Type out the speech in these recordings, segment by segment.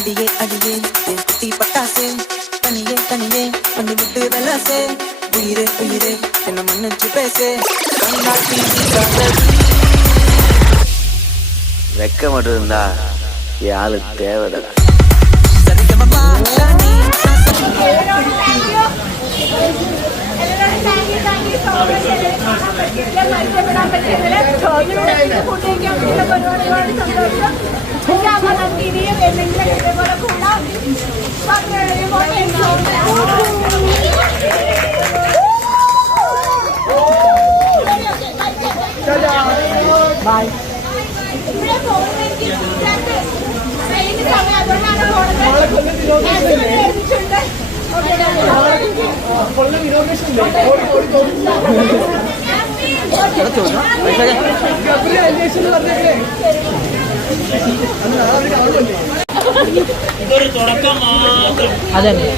அடியே அடியே என் தீ பட்டாசேன் தனியே தனியே பண்ணி விட்டு வெல்லாசேன் உயிரே உயிரே என்ன மன்னிச்சு பேசு. வெக்க மட்டும் இருந்தா யாரு தேவைதான் പരിപാടി మనం తిని ఎన్నింటి వెళ్ళే వరకు కూడా పక్కన బాయ్ ചോദിക്കാം ഇതൊരു തുടക്കം മാത്രം അതന്നെ.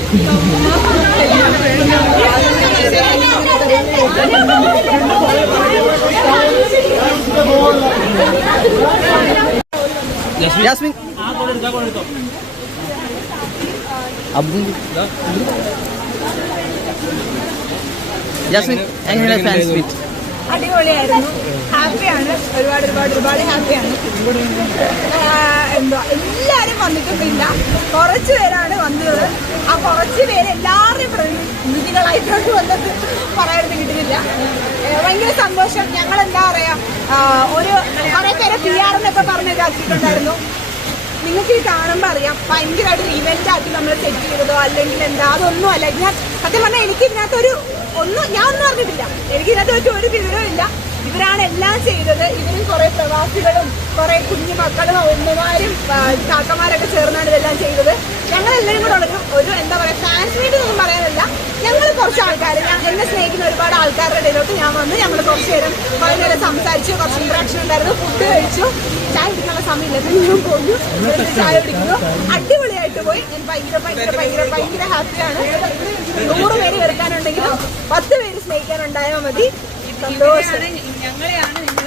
യാസ്മിൻ അബ്ദുൽ യാസ്മിൻ എങ്ങനെ ഫാൻസ് മീറ്റ് അടിപൊളിയായിരുന്നു ഹാപ്പിയാണ്. ഒരുപാട് ഒരുപാട് ഒരുപാട് ഹാപ്പിയാണ്. എന്താ എല്ലാവരും വന്നിട്ടൊന്നുമില്ല. കുറച്ച് പേരാണ് വന്നത്. ആ കുറച്ച് പേര് എല്ലാവരുടെയും പ്രതിനിധികളായിട്ടാണ് വന്നത്. പറയാനൊന്നും കിട്ടുന്നില്ല. ഭയങ്കര സന്തോഷം. ഞങ്ങൾ എന്താ പറയാ ഒരു കുറെ പേരെ പി ആർ എന്നൊക്കെ പറഞ്ഞ് ഇതാക്കിയിട്ടുണ്ടായിരുന്നു. നിങ്ങൾക്ക് ഈ കാണുമ്പോൾ അറിയാം ഭയങ്കരമായിട്ട് ഇവന്റ് ആക്കി നമ്മൾ സെറ്റ് ചെയ്തതോ അല്ലെങ്കിൽ എന്താ അതൊന്നും അല്ല. ഞാൻ സത്യം പറഞ്ഞാൽ എനിക്ക് ഇതിനകത്തൊരു ഒന്നും ഞാൻ ഒന്നും അറിഞ്ഞിട്ടില്ല. എനിക്ക് ഇതിനകത്ത് ഒരു വിവരവും ഇല്ല. ഇവരാണ് എല്ലാം ചെയ്തത്. ഇവരും കുറെ പ്രവാസികളും കുറെ കുഞ്ഞു മക്കളും ഉമ്മമാരും കാക്കമാരൊക്കെ ചേർന്നാണ് ഇതെല്ലാം ചെയ്തത്. ഞങ്ങൾ എല്ലാവരും കൂടെ ഉള്ളൊരു ഒരു എന്താ പറയുക ഫാൻസ് മീറ്റ് ഒന്നും പറയാനല്ല. ഞങ്ങൾ കുറച്ച് ആൾക്കാർ എന്നെ സ്നേഹിക്കുന്ന ഒരുപാട് ആൾക്കാരുടെ ഇടയിലോട്ട് ഞാൻ വന്ന്. ഞങ്ങൾ കുറച്ച് നേരം കുറെ നേരം സംസാരിച്ചു കുറച്ച് ഇൻട്രാക്ഷൻ ഉണ്ടായിരുന്നു ഫുഡ് കഴിച്ചു. ചായ കുടിക്കാനുള്ള സമയമില്ല. ഞാൻ പോയി ചായ കുടിക്കുന്നു. അടിപൊളിയായിട്ട് പോയി. ഞാൻ ഭയങ്കര ഭയങ്കര ഭയങ്കര ഭയങ്കര ഹാപ്പിയാണ് നൂറ് പേര് വെറുക്കാനുണ്ടെങ്കിലും പത്ത് പേര് സ്നേഹിക്കാനുണ്ടായാൽ മതി. സന്തോഷം. ഞങ്ങളെയാണ് നിങ്ങൾ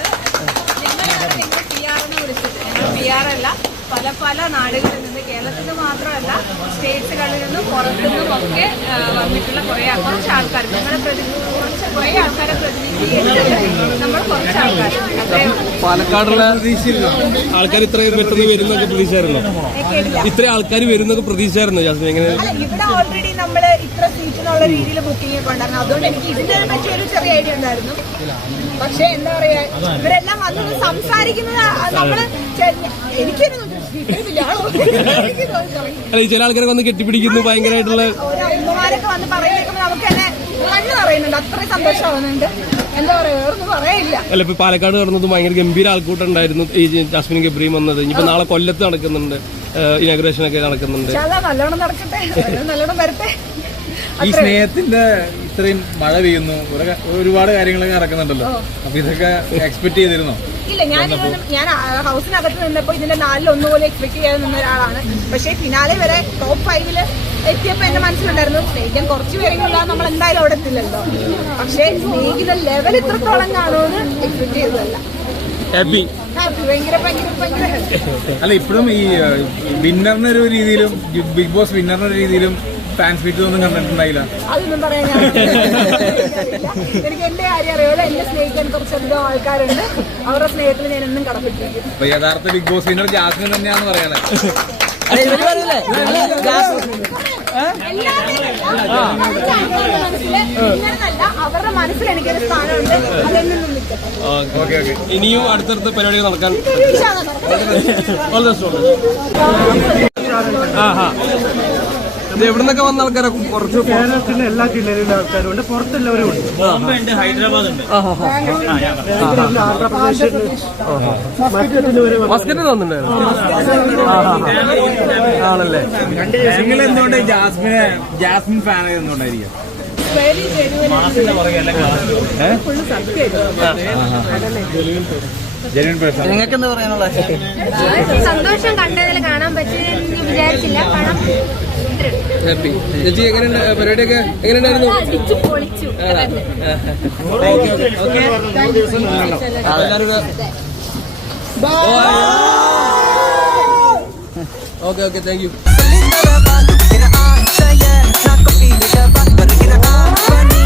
ഞങ്ങളെയാണ് നിങ്ങൾ പി ആർ എന്ന് വിളിച്ചത്. ഞങ്ങൾ പി ആർ അല്ല. പല പല നാടുകളിൽ നിന്ന് കേരളത്തിൽ നിന്ന് മാത്രമല്ല സ്റ്റേറ്റ്സുകളിൽ നിന്നും പുറത്തുനിന്നും ഒക്കെ വന്നിട്ടുള്ള കുറേ കുറച്ച് ആൾക്കാർ ഞങ്ങളെ പ്രതിനിധി കുറച്ച് കുറേ ആൾക്കാരെ പ്രതിനിധീകരിച്ചിട്ട് നമ്മൾ കുറച്ച് ആൾക്കാർ പാലക്കാടുള്ള ആൾക്കാർ ഇത്രയും പെട്ടെന്ന് വരുന്നൊക്കെ പ്രതീക്ഷയായിരുന്നോ? ഇത്രയും ആൾക്കാർ വരുന്നൊക്കെ പ്രതീക്ഷയായിരുന്നു ജാസ്മിൻ. എങ്ങനെ? ഇവിടെ ഓൾറെഡി നമ്മൾ ഇത്ര സീറ്റിനുള്ള രീതിയിൽ ബുക്കിംഗ് ഒക്കെ ഉണ്ടായിരുന്നു. അതുകൊണ്ട് എനിക്ക് ഇതിന്റെ പറ്റിയ ഒരു ചെറിയ ഐഡിയ ഉണ്ടായിരുന്നു. പക്ഷെ എന്താ പറയാ ഇവരെല്ലാം വന്നത് സംസാരിക്കുന്നത് നമ്മൾ എനിക്കൊരു ചില ആൾക്കാരെ വന്ന് കെട്ടിപ്പിടിക്കുന്നു ഭയങ്കരമായിട്ടുള്ള അമ്മമാരൊക്കെ വന്ന് പറയുമ്പോൾ നമുക്ക് തന്നെ കണ്ണു പറയുന്നുണ്ട് അത്രയും സന്തോഷമാവുന്നുണ്ട്. എന്താ പറയാ വേറൊന്നും പറയില്ല അല്ല ഇപ്പൊ പാലക്കാട് നടന്നത് ഭയങ്കര ഗംഭീര ആൾക്കൂട്ടം ഉണ്ടായിരുന്നു. ഈ ജാസ്മിൻ ഗബ്രിയും വന്നത്. ഇനിയിപ്പോ നാളെ കൊല്ലത്ത് നടക്കുന്നുണ്ട്. ഇനാഗ്രേഷൻ ഒക്കെ നടക്കുന്നുണ്ട്. നല്ലോണം നടക്കട്ടെ. നല്ലോണം വരട്ടെ. ഈ സ്നേഹത്തിന്റെ ഇത്രയും മഴ പെയ്യുന്നു കുറെ- ഒരുപാട് കാര്യങ്ങളൊക്കെ നടക്കുന്നുണ്ടല്ലോ. അപ്പൊ ഇതൊക്കെ എക്സ്പെക്ട് ചെയ്തിരുന്നോ? ഇല്ല ഞാൻ ഞാൻ ഹൗസിനകത്ത് നിന്നപ്പോ ഇതിന്റെ നാലിൽ ഒന്നുപോലെ എക്സ്പെക്ട് ചെയ്യാതെ നിന്ന ഒരാളാണ്. പക്ഷേ ഫിനാലെ വരെ ടോപ്പ് ഫൈവിൽ എത്തിയപ്പോ എന്റെ മനസ്സിലുണ്ടായിരുന്നു സ്നേഹിക്കാൻ കുറച്ച് പേരെങ്കിലും നമ്മൾ എന്തായാലും അവിടെ എത്തില്ലല്ലോ. പക്ഷേ സ്നേഹിക്കുന്ന ലെവൽ ഇത്രത്തോളം കാണുമെന്ന് എക്സ്പെക്ട് ചെയ്തതല്ല. ഹാപ്പി അല്ല ഇപ്പോഴും ഈ വിന്നറിന്റെ ഒരു രീതിയിലും ബിഗ് ബോസ് വിന്നറിന്റെ ഒരു രീതിയിലും ഫാൻസ് വീട്ടിൽ ഒന്നും കണ്ടിട്ടുണ്ടായില്ല അതൊന്നും പറയാൻ ഞാൻ എനിക്ക് എന്റെ കാര്യം അറിയാലോ എന്നെ സ്നേഹിക്കാൻ കുറച്ചധികം ആൾക്കാരുണ്ട്. അവരുടെ സ്നേഹത്തിൽ ഞാൻ എന്നും കടപ്പെട്ടിരിക്കും. അപ്പൊ യഥാർത്ഥ ബിഗ് ബോസ് വിന്നർ ജാസ്മിൻ തന്നെയാണെന്ന് പറയാനേ അല്ല ഇവർ പറയില്ലേ അല്ല ജാസ്മിൻ. ഇങ്ങനെന്നല്ല അവരുടെ മനസ്സിൽ എനിക്കൊരു സ്ഥാനമുണ്ട് അതെന്നും നിൽക്കട്ടെ ഓക്കെ ഓക്കെ. ഇനിയും അടുത്തടുത്ത പരിപാടികൾ നടക്കാൻ the best, ഇത് എവിടുന്നൊക്കെ വന്ന ആൾക്കാരെ? കുറച്ച് കേരളത്തിന്റെ എല്ലാ ജില്ലയിലുള്ള ആൾക്കാരുണ്ട്. പുറത്തെല്ലാവരും ഉണ്ട്. ഹൈദരാബാദ് ഉണ്ട്. വന്നിട്ടുണ്ടായിരുന്നു ആണല്ലേ? നിങ്ങൾ എന്തുകൊണ്ട് ജാസ്മിനെ ജാസ്മിൻ ഫാൻ എന്തുകൊണ്ടായിരിക്കും? നിങ്ങൾക്ക് എന്താ പറയാനുള്ള സന്തോഷം കണ്ടതിൽ കാണാൻ പറ്റിയെന്ന് വിചാരിച്ചില്ല. കാരണം ഹാപ്പി ചേച്ചി എങ്ങനെയുണ്ട്? പരിപാടിയൊക്കെ എങ്ങനെയുണ്ടായിരുന്നു? Okay okay. Thank you.